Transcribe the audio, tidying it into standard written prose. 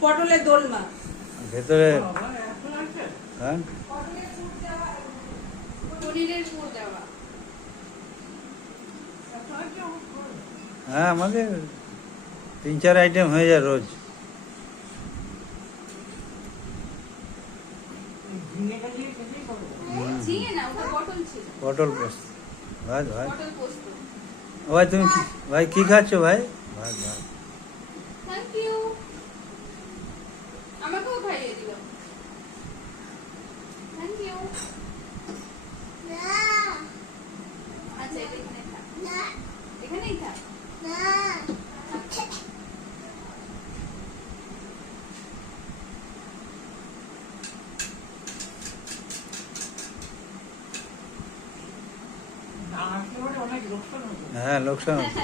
পটলের দোলমা ভেতরে হ্যাঁ পনিরের পুর দেওয়া। হ্যাঁ আমাদের 3-4 আইটেম হয়ে যায় রোজ। ঝিঙে না, ওটা পটল ছিল। পটল পোস্ত ভাত ভাত। পটল পোস্ত। ভাই তুমি ভাই কি খাচ্ছ ভাই? ভাত ভাত। Thank you. আমাকেও খাইয়ে দিল। Thank you. আচ্ছা এটা এখানে থাক। এখানেই থাক। হ্যাঁ লোকসান হচ্ছে।